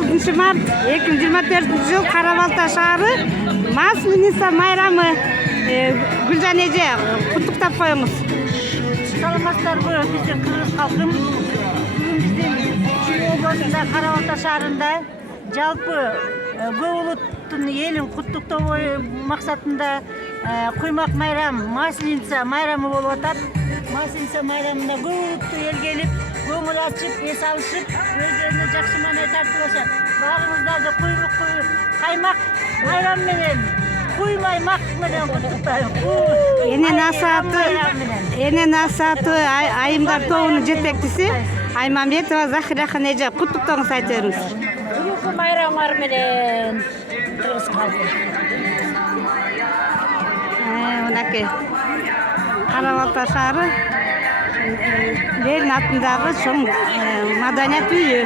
16 март 2024 Кара-Балта шаары Масленица майрамы Гүлжан эже куттуктап коебуз. Саламатсыздарбы, биздин кыргыз калкым. Бүгүн биздин Чүй облусунда Кара-Балта шаарында жалпы көп улуттун элин куттуктоо максатында куймак майрам Масленица майрамы болуп атат. Масленица майрамында көп улуттуу эл келип, көңүл ачып, эс алышып, өздөрүнө жакшы маанай тартып баарыңыздарды куймак каймак майрам менен куймаймак менен куттуктайм. Энен асаты айымдар тобунун жетекчиси Аймамбетова Захирахан эже куттуктооңузду айтып бериңиз. Бүгүнкү майрамдар менен кыргыз калкы. Мынакей Кара-Балта шаары Ленин атындагы чоң маданият үйү.